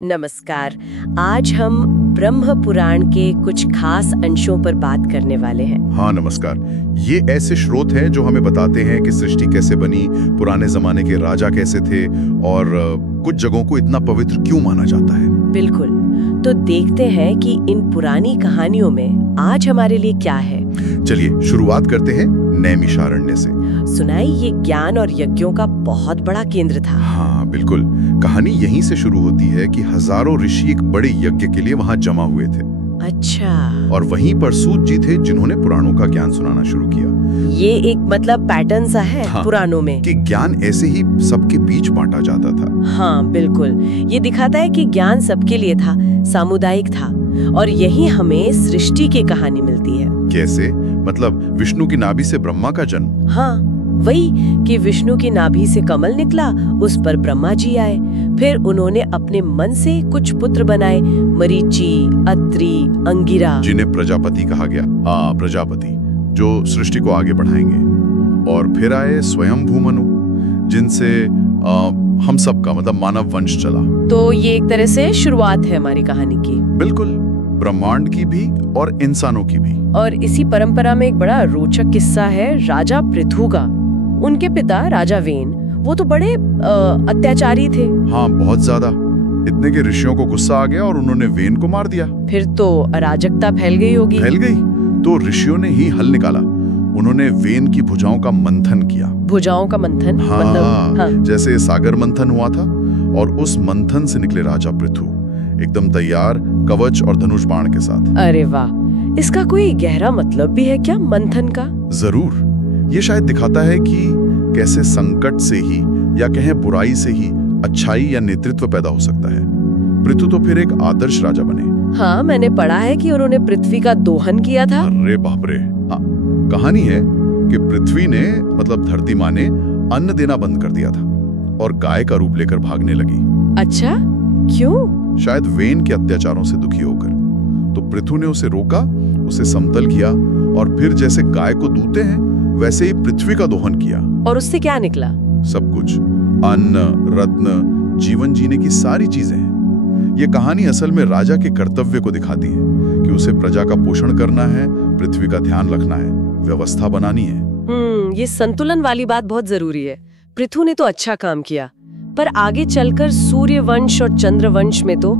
नमस्कार। आज हम ब्रह्म पुराण के कुछ खास अंशों पर बात करने वाले हैं। हाँ नमस्कार। ये ऐसे स्रोत हैं जो हमें बताते हैं कि सृष्टि कैसे बनी, पुराने जमाने के राजा कैसे थे और कुछ जगहों को इतना पवित्र क्यों माना जाता है। बिल्कुल। तो देखते हैं कि इन पुरानी कहानियों में आज हमारे लिए क्या है। चलिए शुरुआत करते हैं नैमिषारण्य से। सुनाई ये ज्ञान और यज्ञों का बहुत बड़ा केंद्र था। हाँ बिल्कुल। कहानी यहीं से शुरू होती है कि हजारों ऋषि एक बड़े यज्ञ के लिए वहाँ जमा हुए थे। अच्छा। और वहीं पर सूत जी थे जिन्होंने पुराणों का ज्ञान सुनाना शुरू किया। ये एक पैटर्न सा है। हाँ, पुराणों में कि ज्ञान ऐसे ही सबके बीच बांटा जाता था। हाँ बिल्कुल। ये दिखाता है कि ज्ञान सबके लिए था, सामुदायिक था। और यही हमें सृष्टि की कहानी मिलती है। कैसे? मतलब विष्णु की नाभि से ब्रह्मा का जन्म। हाँ वही कि विष्णु की नाभि से कमल निकला, उस पर ब्रह्मा जी आए। फिर उन्होंने अपने मन से कुछ पुत्र बनाए, मरीचि, अत्रि, अंगिरा, जिन्हें प्रजापति कहा गया। हाँ प्रजापति, जो सृष्टि को आगे बढ़ाएंगे। और फिर आए स्वयंभू मनु, जिनसे हम सबका मतलब मानव वंश चला। तो ये एक तरह से शुरुआत है हमारी कहानी की। बिल्कुल, ब्रह्मांड की भी और इंसानों की भी। और इसी परंपरा में एक बड़ा रोचक किस्सा है राजा पृथु का। उनके पिता राजा वेन, वो तो बड़े अत्याचारी थे। हाँ बहुत ज्यादा। इतने के ऋषियों को गुस्सा आ गया और उन्होंने वेन को मार दिया। फिर तो अराजकता फैल गई होगी। फैल गई तो ऋषियों ने ही हल निकाला। उन्होंने वेन की भुजाओं का मंथन किया। भुजाओं का मंथन? हाँ, मतलब हाँ। जैसे सागर मंथन हुआ था। और उस मंथन से निकले राजा पृथु, एकदम तैयार, कवच और धनुष बाण के साथ। अरे वाह, इसका कोई गहरा मतलब भी है क्या मंथन का? जरूर। ये शायद दिखाता है कि कैसे संकट से ही या कहें बुराई से ही अच्छाई या नेतृत्व पैदा हो सकता है। पृथु तो फिर एक आदर्श राजा बने। हाँ मैंने पढ़ा है कि उन्होंने पृथ्वी का दोहन किया था। अरे बाप रे। हाँ, कहानी है कि पृथ्वी ने मतलब धरती माँ ने अन्न देना बंद कर दिया था और गाय का रूप लेकर भागने लगी। अच्छा, क्यों? शायद वेन के अत्याचारों से दुखी होकर। तो पृथु ने उसे रोका, उसे समतल किया और फिर जैसे गाय को दूते हैं वैसे ही पृथ्वी का दोहन किया। और उससे क्या निकला? सब कुछ, अन्न, रत्न, जीवन जीने की सारी चीजें हैं। ये कहानी असल में राजा के कर्तव्य को दिखाती है कि उसे प्रजा का पोषण करना है, पृथ्वी का ध्यान रखना है, व्यवस्था बनानी है। ये संतुलन वाली बात बहुत जरूरी है। पृथु ने तो अच्छा काम किया, पर आगे चलकर सूर्य वंश और चंद्र वंश में तो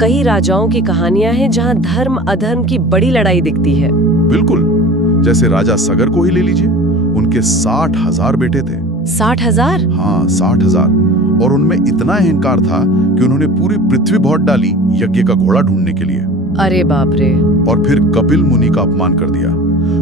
कई राजाओं की कहानियां हैं जहां धर्म अधर्म की बड़ी लड़ाई दिखती है। बिल्कुल, जैसे राजा सगर को ही ले लीजिए। उनके 60,000 बेटे थे। 60,000? हाँ 60,000। और उनमें इतना अहंकार था कि उन्होंने पूरी पृथ्वी भौंट डाली यज्ञ का घोड़ा ढूंढने के लिए। अरे बाप रे। और फिर कपिल मुनि का अपमान कर दिया,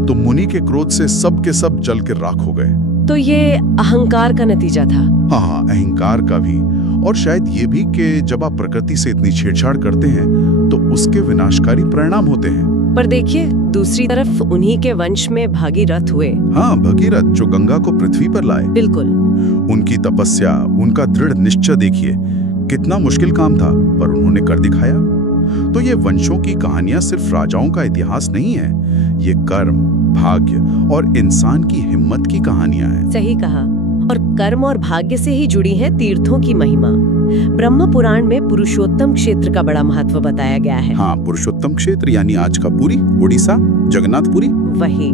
तो मुनि के क्रोध से सब के सब जल के राख हो गए। तो ये अहंकार का नतीजा था? हाँ, अहंकार का भी, और शायद ये भी कि जब आप प्रकृति से इतनी छेड़छाड़ करते हैं तो उसके विनाशकारी परिणाम होते हैं। पर देखिए, दूसरी तरफ उन्हीं के वंश में भागीरथ हुए। हाँ, भगीरथ, जो गंगा को पृथ्वी पर लाए। बिल्कुल। उनकी तपस्या, उनका दृढ़ निश्चय देखिए, कितना मुश्किल काम था, पर उन्होंने कर दिखाया। तो ये वंशों की कहानियां सिर्फ राजाओं का इतिहास नहीं है, ये कर्म, भाग्य और इंसान की हिम्मत की कहानियां हैं। सही कहा। और कर्म और भाग्य से ही जुड़ी है तीर्थों की महिमा। ब्रह्म पुराण में पुरुषोत्तम क्षेत्र का बड़ा महत्व बताया गया है। हाँ, पुरुषोत्तम क्षेत्र यानी आज का पुरी, उड़ीसा, जगन्नाथपुरी। वही।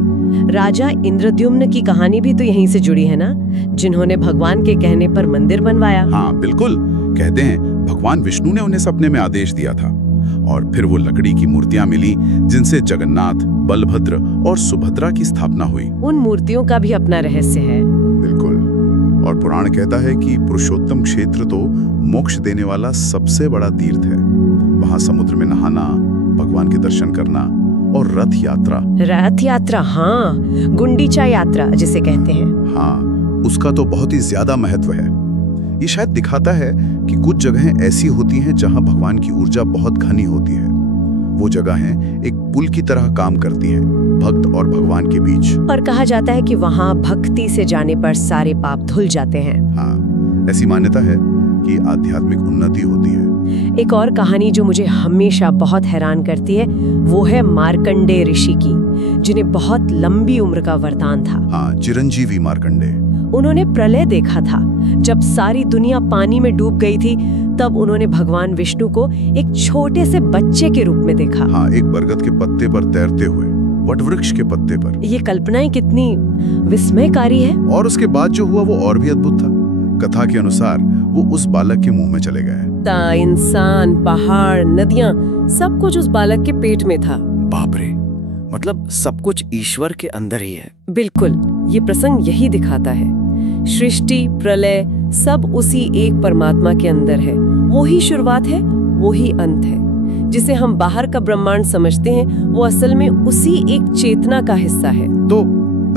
राजा इंद्रद्युम्न की कहानी भी तो यहीं से जुड़ी है ना, जिन्होंने भगवान के कहने पर मंदिर बनवाया। हाँ बिल्कुल। कहते हैं भगवान विष्णु ने उन्हें सपने में आदेश दिया था और फिर वो लकड़ी की मूर्तियां मिली जिनसे जगन्नाथ, बलभद्र और सुभद्रा की स्थापना हुई। उन मूर्तियों का भी अपना रहस्य है। बिल्कुल। और पुराण कहता है कि पुरुषोत्तम क्षेत्र तो मोक्ष देने वाला सबसे बड़ा तीर्थ है। वहां समुद्र में नहाना, भगवान के दर्शन करना और रथ यात्रा। रथ यात्रा? हाँ, गुंडीचा यात्रा जिसे कहते हैं। हाँ, उसका तो बहुत ही ज्यादा महत्व है। ये शायद दिखाता है कि कुछ जगहें ऐसी होती हैं जहां भगवान की ऊर्जा बहुत घनी होती है। वो जगहें एक पुल की तरह काम करती हैं, भक्त और भगवान के बीच। और कहा जाता है कि वहां भक्ति से जाने पर सारे पाप धुल जाते हैं। हाँ, ऐसी मान्यता है कि आध्यात्मिक उन्नति होती है। एक और कहानी जो मुझे हमेशा बहुत हैरान करती है वो है मार्कंडेय ऋषि की। जिन्हें बहुत लंबी उम्र का वरदान था। हाँ, चिरंजीवी मार्कंडे। उन्होंने प्रलय देखा था। जब सारी दुनिया पानी में डूब गई थी, तब उन्होंने भगवान विष्णु को एक छोटे से बच्चे के रूप में देखा। हाँ, एक बरगद के पत्ते पर तैरते हुए, वटवृक्ष के पत्ते पर। ये कल्पनाएं कितनी विस्मयकारी है। और उसके बाद जो हुआ वो और भी अद्भुत था। कथा के अनुसार वो उस बालक के मुंह में चले गए। इंसान, पहाड़, नदियां, सब कुछ उस बालक के पेट में था। बाप रे, मतलब सब कुछ ईश्वर के अंदर ही है। बिल्कुल, ये प्रसंग यही दिखाता है। सृष्टि, प्रलय, सब उसी एक परमात्मा के अंदर है। वो ही शुरुआत है, वो ही अंत है। जिसे हम बाहर का ब्रह्मांड समझते हैं, वो असल में उसी एक चेतना का हिस्सा है। तो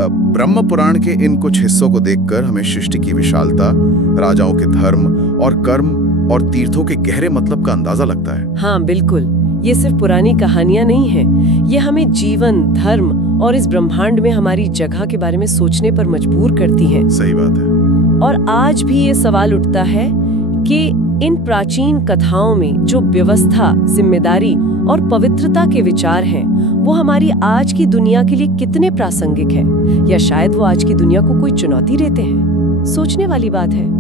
ब्रह्म पुराण के इन कुछ हिस्सों को देखकर हमें सृष्टि की विशालता, राजाओं के धर्म और कर्म और तीर्थों के गहरे मतलब का अंदाजा लगता है। हाँ बिल्कुल, ये सिर्फ पुरानी कहानियां नहीं हैं। ये हमें जीवन, धर्म और इस ब्रह्मांड में हमारी जगह के बारे में सोचने पर मजबूर करती हैं। सही बात है। और आज भी ये सवाल उठता है कि इन प्राचीन कथाओं में जो व्यवस्था, जिम्मेदारी और पवित्रता के विचार हैं, वो हमारी आज की दुनिया के लिए कितने प्रासंगिक हैं, या शायद वो आज की दुनिया को कोई चुनौती देते हैं। सोचने वाली बात है।